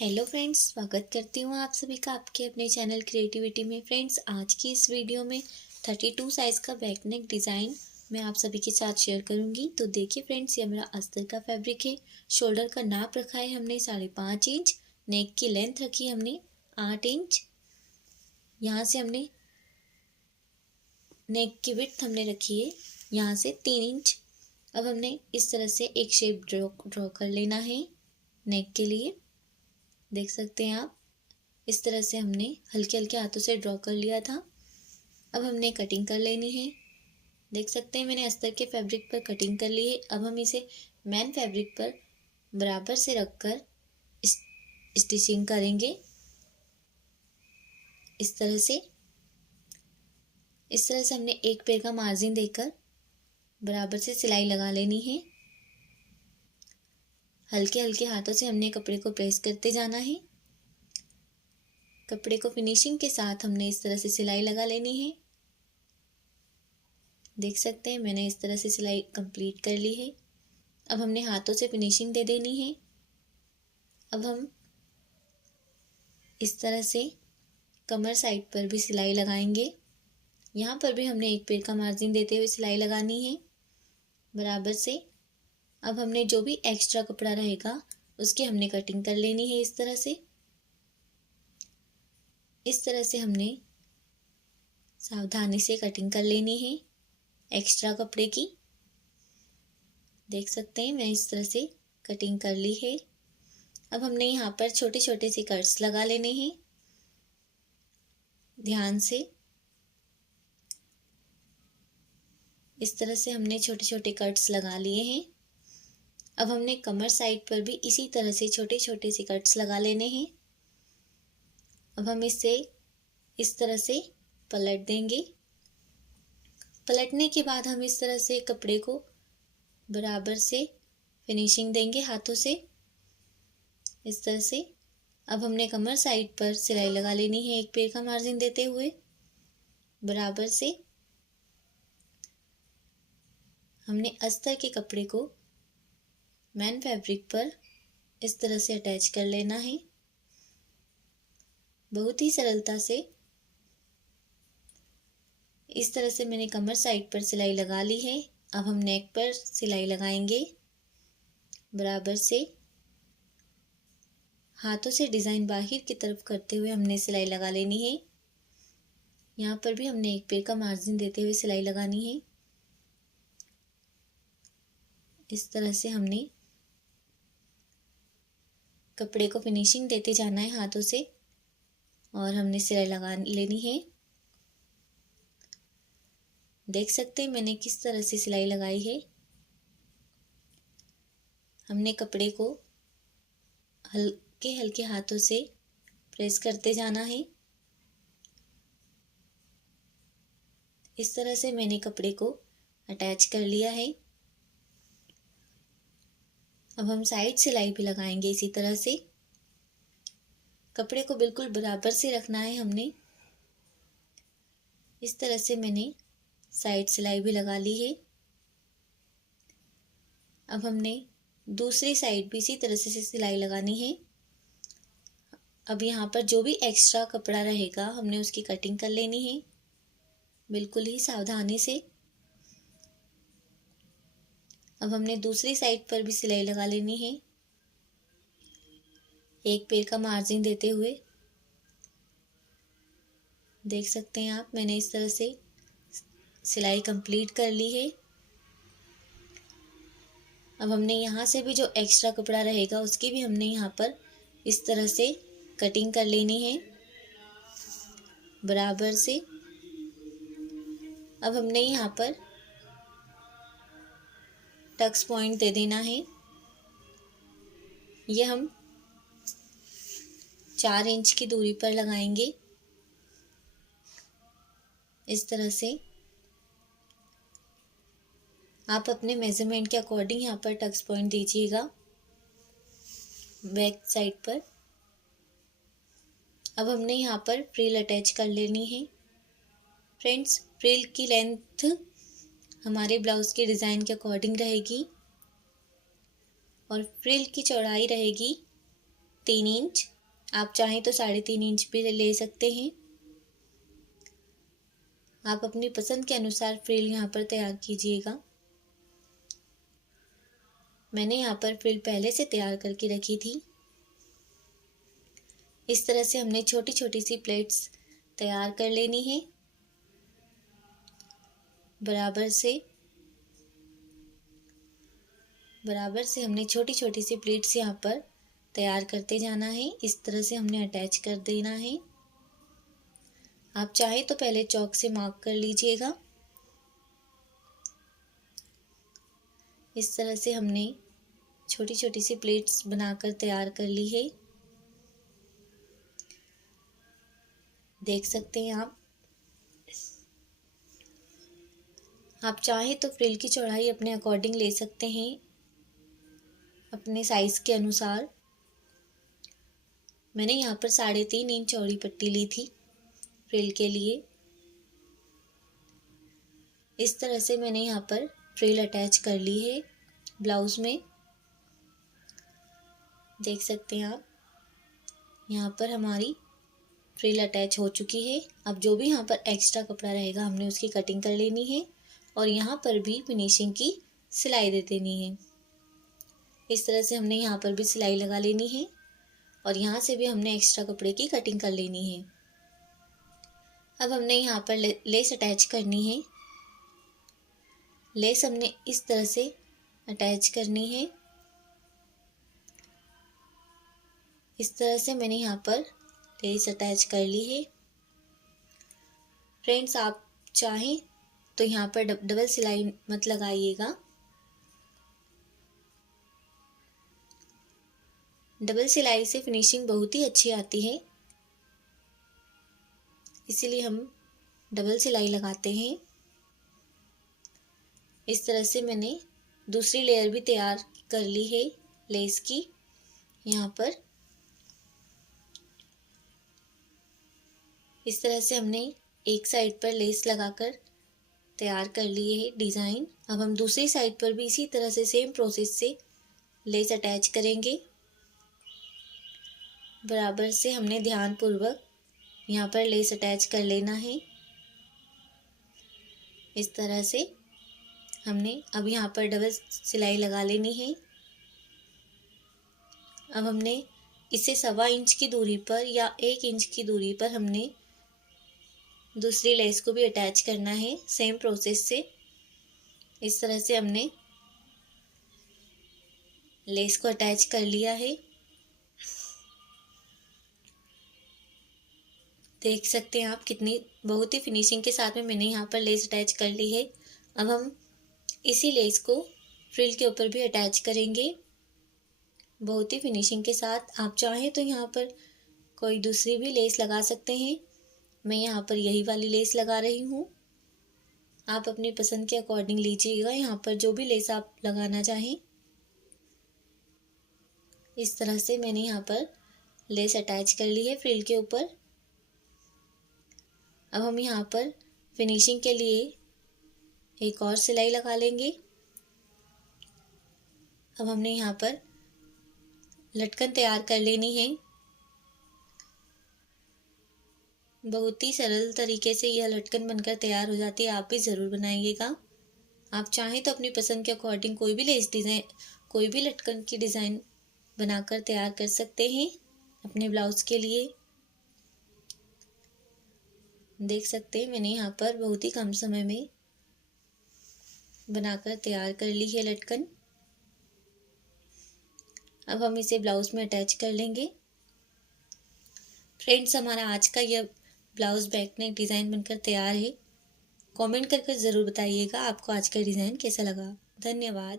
Hello friends, स्वागत करती हूँ आप सभी का आपके अपने चैनल क्रिएटिविटी में। फ्रेंड्स, आज की इस वीडियो में 32 साइज़ का बैक नेक डिज़ाइन मैं आप सभी के साथ शेयर करूँगी। तो देखिए फ्रेंड्स, ये मेरा अस्तर का फैब्रिक है। शोल्डर का नाप रखा है हमने 5.5 इंच। नेक की लेंथ रखी है हमने 8 इंच। यहाँ से हमने नेक की विड्थ हमने रखी है यहाँ से 3 इंच। अब हमने इस तरह से एक शेप ड्रॉ कर लेना है नेक के लिए। देख सकते हैं आप, इस तरह से हमने हल्के हल्के हाथों से ड्रॉ कर लिया था। अब हमने कटिंग कर लेनी है। देख सकते हैं मैंने अस्तर के फैब्रिक पर कटिंग कर ली है। अब हम इसे मेन फैब्रिक पर बराबर से रखकर स्टिचिंग करेंगे। इस तरह से हमने एक पैर का मार्जिन देकर बराबर से सिलाई लगा लेनी है। हल्के हल्के हाथों से हमने कपड़े को प्रेस करते जाना है। कपड़े को फिनिशिंग के साथ हमने इस तरह से सिलाई लगा लेनी है। देख सकते हैं मैंने इस तरह से सिलाई कंप्लीट कर ली है। अब हमने हाथों से फिनिशिंग दे देनी है। अब हम इस तरह से कमर साइड पर भी सिलाई लगाएंगे। यहाँ पर भी हमने एक पैर का मार्जिन देते हुए सिलाई लगानी है बराबर से। अब हमने जो भी एक्स्ट्रा कपड़ा रहेगा उसकी हमने कटिंग कर लेनी है। इस तरह से हमने सावधानी से कटिंग कर लेनी है एक्स्ट्रा कपड़े की। देख सकते हैं मैं इस तरह से कटिंग कर ली है। अब हमने यहाँ पर छोटे छोटे से कट्स लगा लेने हैं ध्यान से। इस तरह से हमने छोटे छोटे कट्स लगा लिए हैं। अब हमने कमर साइड पर भी इसी तरह से छोटे छोटे से कट्स लगा लेने हैं। अब हम इसे इस तरह से पलट देंगे। पलटने के बाद हम इस तरह से कपड़े को बराबर से फिनिशिंग देंगे हाथों से इस तरह से। अब हमने कमर साइड पर सिलाई लगा लेनी है एक पैर का मार्जिन देते हुए बराबर से। हमने अस्तर के कपड़े को मेन फैब्रिक पर इस तरह से अटैच कर लेना है बहुत ही सरलता से। इस तरह से मैंने कमर साइड पर सिलाई लगा ली है। अब हम नेक पर सिलाई लगाएंगे बराबर से। हाथों से डिज़ाइन बाहर की तरफ करते हुए हमने सिलाई लगा लेनी है। यहाँ पर भी हमने एक पैर का मार्जिन देते हुए सिलाई लगानी है। इस तरह से हमने कपड़े को फिनिशिंग देते जाना है हाथों से और हमने सिलाई लगा लेनी है। देख सकते हैं मैंने किस तरह से सिलाई लगाई है। हमने कपड़े को हल्के हल्के हाथों से प्रेस करते जाना है। इस तरह से मैंने कपड़े को अटैच कर लिया है। अब हम साइड सिलाई भी लगाएंगे इसी तरह से। कपड़े को बिल्कुल बराबर से रखना है हमने। इस तरह से मैंने साइड सिलाई भी लगा ली है। अब हमने दूसरी साइड भी इसी तरह से सिलाई लगानी है। अब यहाँ पर जो भी एक्स्ट्रा कपड़ा रहेगा हमने उसकी कटिंग कर लेनी है बिल्कुल ही सावधानी से। अब हमने दूसरी साइड पर भी सिलाई लगा लेनी है एक पैर का मार्जिन देते हुए। देख सकते हैं आप, मैंने इस तरह से सिलाई कंप्लीट कर ली है। अब हमने यहाँ से भी जो एक्स्ट्रा कपड़ा रहेगा उसकी भी हमने यहाँ पर इस तरह से कटिंग कर लेनी है बराबर से। अब हमने यहाँ पर टक्स पॉइंट दे देना है। ये हम 4 इंच की दूरी पर लगाएंगे इस तरह से। आप अपने मेजरमेंट के अकॉर्डिंग यहाँ पर टक्स पॉइंट दीजिएगा बैक साइड पर। अब हमने यहाँ पर फ्रिल अटैच कर लेनी है। फ्रेंड्स, फ्रिल की लेंथ हमारे ब्लाउज के डिज़ाइन के अकॉर्डिंग रहेगी और फ्रिल की चौड़ाई रहेगी 3 इंच, आप चाहें तो 3.5 इंच भी ले सकते हैं। आप अपनी पसंद के अनुसार फ्रिल यहाँ पर तैयार कीजिएगा। मैंने यहाँ पर फ्रिल पहले से तैयार करके रखी थी। इस तरह से हमने छोटी छोटी सी प्लेट्स तैयार कर लेनी है। बराबर से हमने छोटी छोटी सी प्लेट्स यहाँ पर तैयार करते जाना है। इस तरह से हमने अटैच कर देना है। आप चाहे तो पहले चॉक से मार्क कर लीजिएगा। इस तरह से हमने छोटी छोटी सी प्लेट्स बनाकर तैयार कर ली है। देख सकते हैं आप चाहे तो फ्रिल की चौड़ाई अपने अकॉर्डिंग ले सकते हैं, अपने साइज के अनुसार। मैंने यहाँ पर 3.5 इंच चौड़ी पट्टी ली थी फ्रिल के लिए। इस तरह से मैंने यहाँ पर फ्रिल अटैच कर ली है ब्लाउज में। देख सकते हैं आप, यहाँ पर हमारी फ्रिल अटैच हो चुकी है। अब जो भी यहाँ पर एक्स्ट्रा कपड़ा रहेगा हमने उसकी कटिंग कर लेनी है और यहाँ पर भी फिनिशिंग की सिलाई दे देनी है। इस तरह से हमने यहाँ पर भी सिलाई लगा लेनी है और यहाँ से भी हमने एक्स्ट्रा कपड़े की कटिंग कर लेनी है। अब हमने यहाँ पर लेस अटैच करनी है। लेस हमने इस तरह से अटैच करनी है। इस तरह से मैंने यहाँ पर लेस अटैच कर ली है। फ्रेंड्स, आप चाहें तो यहाँ पर डबल सिलाई मत लगाइएगा। डबल सिलाई से फिनिशिंग बहुत ही अच्छी आती है, इसीलिए हम डबल सिलाई लगाते हैं। इस तरह से मैंने दूसरी लेयर भी तैयार कर ली है लेस की। यहाँ पर इस तरह से हमने एक साइड पर लेस लगाकर तैयार कर लिए है डिज़ाइन। अब हम दूसरी साइड पर भी इसी तरह से सेम प्रोसेस से लेस अटैच करेंगे। बराबर से हमने ध्यानपूर्वक यहाँ पर लेस अटैच कर लेना है। इस तरह से हमने अब यहाँ पर डबल सिलाई लगा लेनी है। अब हमने इसे 1.25 इंच की दूरी पर या 1 इंच की दूरी पर हमने दूसरी लेस को भी अटैच करना है सेम प्रोसेस से। इस तरह से हमने लेस को अटैच कर लिया है। देख सकते हैं आप कितनी बहुत ही फिनिशिंग के साथ में मैंने यहाँ पर लेस अटैच कर ली है। अब हम इसी लेस को फ्रिल के ऊपर भी अटैच करेंगे बहुत ही फिनिशिंग के साथ। आप चाहें तो यहाँ पर कोई दूसरी भी लेस लगा सकते हैं। मैं यहाँ पर यही वाली लेस लगा रही हूँ। आप अपनी पसंद के अकॉर्डिंग लीजिएगा यहाँ पर जो भी लेस आप लगाना चाहें। इस तरह से मैंने यहाँ पर लेस अटैच कर ली है फ्रिल के ऊपर। अब हम यहाँ पर फिनिशिंग के लिए एक और सिलाई लगा लेंगे। अब हमने यहाँ पर लटकन तैयार कर लेनी है। बहुत ही सरल तरीके से यह लटकन बनकर तैयार हो जाती है। आप भी ज़रूर बनाइएगा। आप चाहें तो अपनी पसंद के अकॉर्डिंग कोई भी लेस डिज़ाइन, कोई भी लटकन की डिज़ाइन बनाकर तैयार कर सकते हैं अपने ब्लाउज के लिए। देख सकते हैं मैंने यहाँ पर बहुत ही कम समय में बनाकर तैयार कर ली है लटकन। अब हम इसे ब्लाउज में अटैच कर लेंगे। फ्रेंड्स, हमारा आज का यह ब्लाउज बैक नेक डिज़ाइन बनकर तैयार है। कमेंट करके ज़रूर बताइएगा आपको आज का डिज़ाइन कैसा लगा। धन्यवाद।